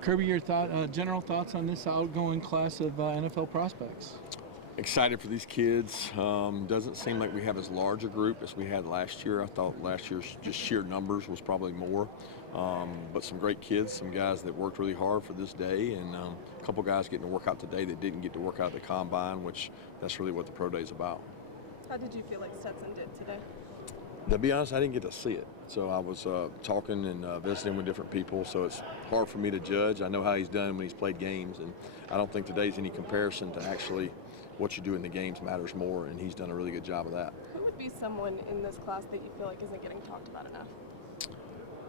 Kirby, your general thoughts on this outgoing class of NFL prospects? Excited for these kids. Doesn't seem like we have as large a group as we had last year. I thought last year's just sheer numbers was probably more. But some great kids, some guys that worked really hard for this day, and a couple guys getting to work out today that didn't get to work out at the combine, which that's really what the pro day is about. How did you feel like Stetson did today? To be honest, I didn't get to see it. So I was talking and visiting with different people, so it's hard for me to judge. I know how he's done when he's played games, and I don't think today's any comparison to actually what you do in the games matters more, and he's done a really good job of that. Who would be someone in this class that you feel like isn't getting talked about enough?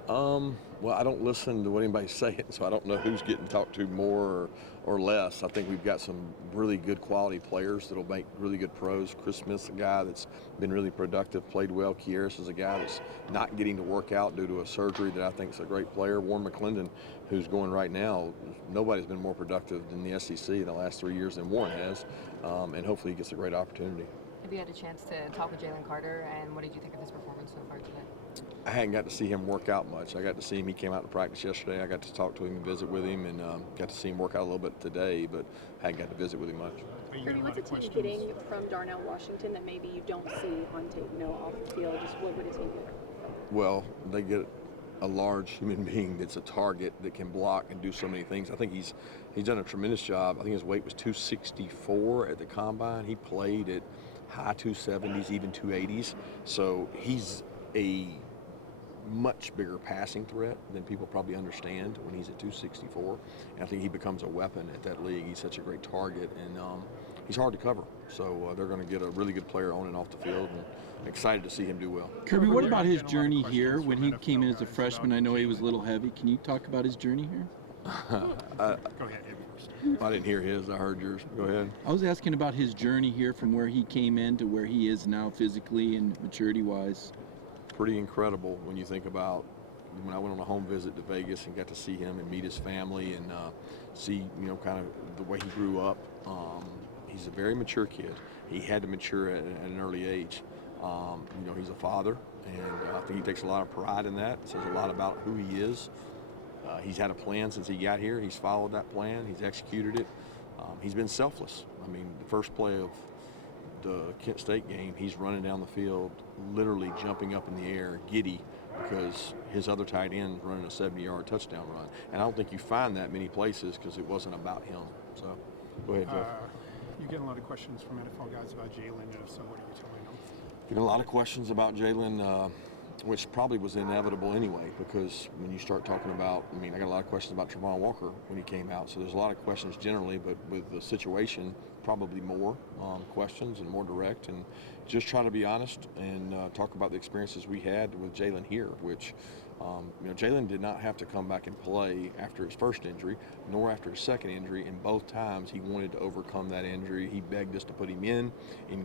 Well, I don't listen to what anybody's saying, so I don't know who's getting talked to more or less. I think we've got some really good quality players that'll make really good pros. Chris Smith's a guy that's been really productive, played well. Kieris is a guy that's not getting to work out due to a surgery that I think is a great player. Warren McClendon, who's going right now, nobody's been more productive in the SEC in the last 3 years than Warren has, and hopefully he gets a great opportunity. Have you had a chance to talk with Jalen Carter, and what did you think of his performance so far today? I hadn't got to see him work out much. I got to see him. He came out to practice yesterday. I got to talk to him and visit with him, and got to see him work out a little bit today, but I hadn't got to visit with him much. Kirby, what's a team getting from Darnell Washington that maybe you don't see on tape, off the field? Just what would a team get? Well, they get a large human being that's a target that can block and do so many things. I think he's done a tremendous job. I think his weight was 264 at the combine. He played at high 270s, even 280s. So he's a much bigger passing threat than people probably understand when he's at 264. And I think he becomes a weapon at that league. He's such a great target, and he's hard to cover. So they're going to get a really good player on and off the field, and excited to see him do well. Kirby, what about his journey here when he came in as a freshman? I know he was a little heavy. Can you talk about his journey here? Go ahead, first. I didn't hear his. I heard yours. Go ahead. I was asking about his journey here from where he came in to where he is now physically and maturity-wise. Pretty incredible when you think about when I went on a home visit to Vegas and got to see him and meet his family and see, kind of the way he grew up. He's a very mature kid. He had to mature at an early age. He's a father, and I think he takes a lot of pride in that. It says a lot about who he is. He's had a plan since he got here. He's followed that plan. He's executed it. He's been selfless. I mean, the first play of the Kent State game, he's running down the field, literally jumping up in the air, giddy, because his other tight end running a 70-yard touchdown run. And I don't think you find that many places because it wasn't about him. So, go ahead, Jeff. You get a lot of questions from NFL guys about Jalen, so what are you telling them? Getting a lot of questions about Jalen, which probably was inevitable anyway, because when you start talking about, I got a lot of questions about Travon Walker when he came out, so there's a lot of questions generally, but with the situation, probably more questions and more direct, and just try to be honest and talk about the experiences we had with Jalen here, which Jalen did not have to come back and play after his first injury, nor after his second injury, and both times he wanted to overcome that injury. He begged us to put him in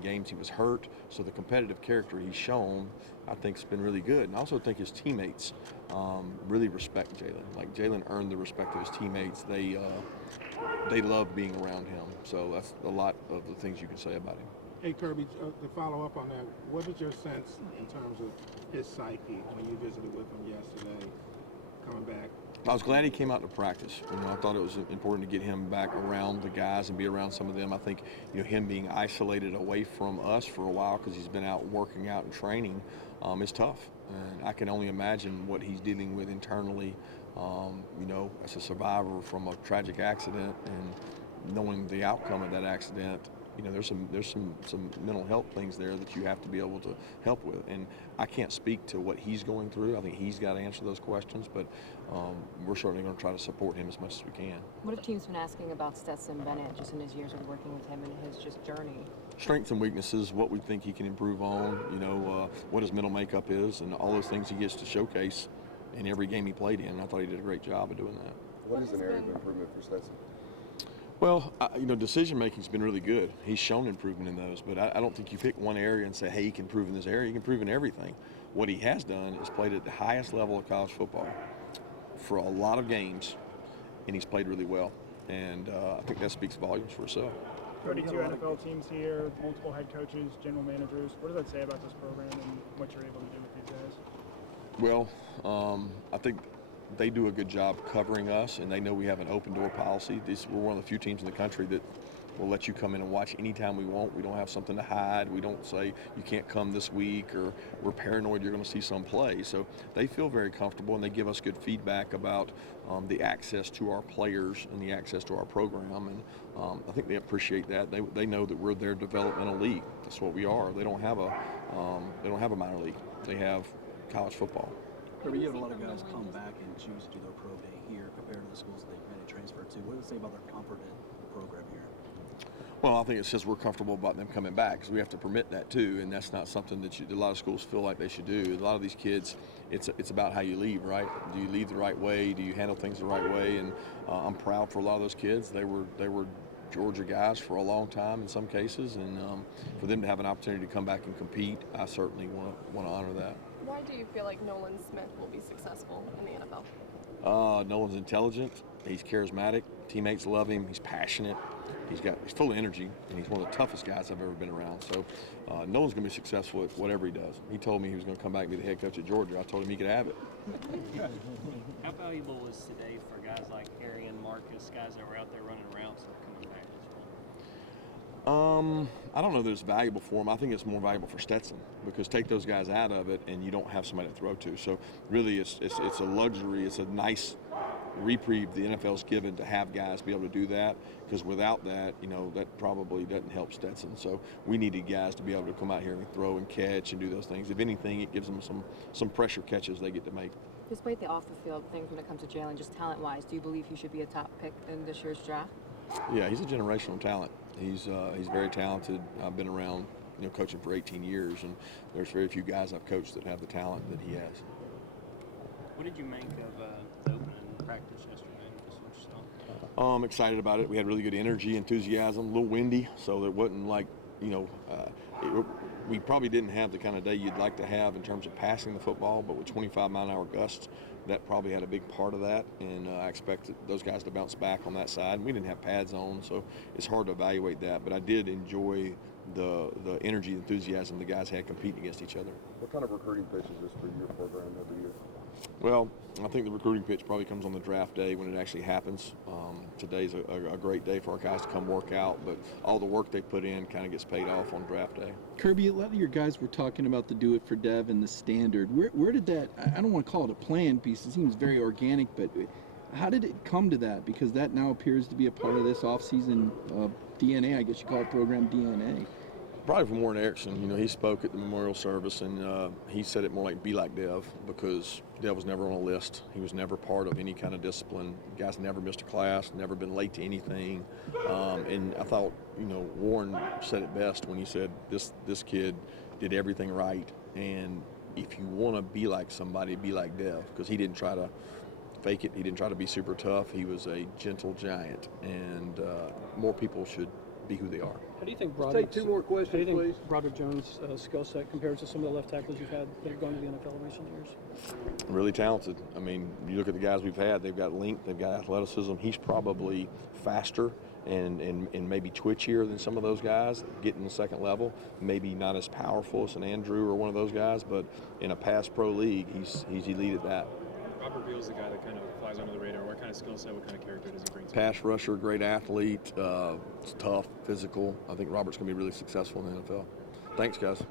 games he was hurt, so the competitive character he's shown, I think, has been really good. And I also think his teammates really respect Jalen. Like, Jalen earned the respect of his teammates. They love being around him, so that's a lot of the things you can say about him. Hey, Kirby, to follow up on that, what is your sense in terms of his psyche when you visited with him yesterday, coming back? I was glad he came out to practice. I thought it was important to get him back around the guys and be around some of them. I think, him being isolated away from us for a while because he's been out working out and training is tough. And I can only imagine what he's dealing with internally, as a survivor from a tragic accident and knowing the outcome of that accident. There's some mental health things there that you have to be able to help with, and I can't speak to what he's going through. I think he's got to answer those questions, but we're certainly going to try to support him as much as we can. What have teams been asking about Stetson Bennett just in his years of working with him and his just journey? Strengths and weaknesses, what we think he can improve on, what his mental makeup is, and all those things he gets to showcase in every game he played in. I thought he did a great job of doing that. What is an area of improvement for Stetson? Well, decision-making's been really good. He's shown improvement in those, but I don't think you pick one area and say, hey, he can improve in this area. He can improve in everything. What he has done is played at the highest level of college football for a lot of games, and he's played really well. And I think that speaks volumes for itself. 32 NFL teams here, multiple head coaches, general managers. What does that say about this program and what you're able to do with these guys? Well, I think they do a good job covering us, and they know we have an open door policy. We're one of the few teams in the country that will let you come in and watch anytime we want. We don't have something to hide. We don't say you can't come this week, or we're paranoid you're going to see some play. So they feel very comfortable, and they give us good feedback about the access to our players and the access to our program. And I think they appreciate that. They know that we're their developmental league. That's what we are. They don't have a minor league. They have college football. Kirby, you have a lot of guys come back and choose to do their pro day here compared to the schools they've been transferred to. What does it say about their comfort in the program here? Well, I think it says we're comfortable about them coming back, because we have to permit that too, and that's not something that a lot of schools feel like they should do. A lot of these kids, it's about how you leave, right? Do you leave the right way? Do you handle things the right way? And I'm proud for a lot of those kids. They were Georgia guys for a long time in some cases, and for them to have an opportunity to come back and compete, I certainly want to honor that. Why do you feel like Nolan Smith will be successful in the NFL? Nolan's intelligent. He's charismatic. Teammates love him. He's passionate. He's full of energy, and he's one of the toughest guys I've ever been around. So Nolan's going to be successful at whatever he does. He told me he was going to come back and be the head coach at Georgia. I told him he could have it. How valuable was today for guys like Arian, Marcus, guys that were out there running routes that are coming back as well? I don't know that it's valuable for him. I think it's more valuable for Stetson, because take those guys out of it and you don't have somebody to throw to. So really it's a luxury. It's a nice reprieve the NFL's given to have guys be able to do that, because without that, that probably doesn't help Stetson. So we needed guys to be able to come out here and throw and catch and do those things. If anything, it gives them some pressure catches they get to make. Despite the off-the-field things when it comes to Jalen, just talent-wise, do you believe he should be a top pick in this year's draft? Yeah, he's a generational talent. He's very talented. I've been around, coaching for 18 years, and there's very few guys I've coached that have the talent that he has. What did you make of the opening practice yesterday? Just what you saw? I'm excited about it. We had really good energy, enthusiasm, a little windy, so it wasn't like, we probably didn't have the kind of day you'd like to have in terms of passing the football, but with 25-mile-an-hour gusts, that probably had a big part of that, and I expected those guys to bounce back on that side. We didn't have pads on, so it's hard to evaluate that, but I did enjoy the energy and enthusiasm the guys had competing against each other. What kind of recruiting pitch is this for your program every year? Well, I think the recruiting pitch probably comes on the draft day when it actually happens. Today's a great day for our guys to come work out, but all the work they put in kind of gets paid off on draft day. Kirby, a lot of your guys were talking about the Do It for Dev and the standard. Where did that, I don't want to call it a planned piece, it seems very organic, but how did it come to that? Because that now appears to be a part of this offseason DNA, I guess you call it program DNA. Probably from Warren Erickson. He spoke at the memorial service, and he said it more like be like Dev, because Dev was never on a list. He was never part of any kind of discipline. The guy's never missed a class, never been late to anything. And I thought, Warren said it best when he said this kid did everything right. And if you want to be like somebody, be like Dev, because he didn't try to fake it. He didn't try to be super tough. He was a gentle giant, and more people should be who they are. How do you think Take two more questions, please. Broderick Jones' skill set compares to some of the left tackles you've had that have gone to the NFL in recent years? Really talented. I mean, you look at the guys we've had, they've got length, they've got athleticism. He's probably faster and maybe twitchier than some of those guys getting the second level. Maybe not as powerful as an Andrew or one of those guys, but in a pass pro league, he's elite at that. Robert Beal's the guy that kind of flies under the radar. What kind of skill set, what kind of character does he bring to Pass rusher, great athlete, tough, physical. I think Robert's going to be really successful in the NFL. Thanks, guys.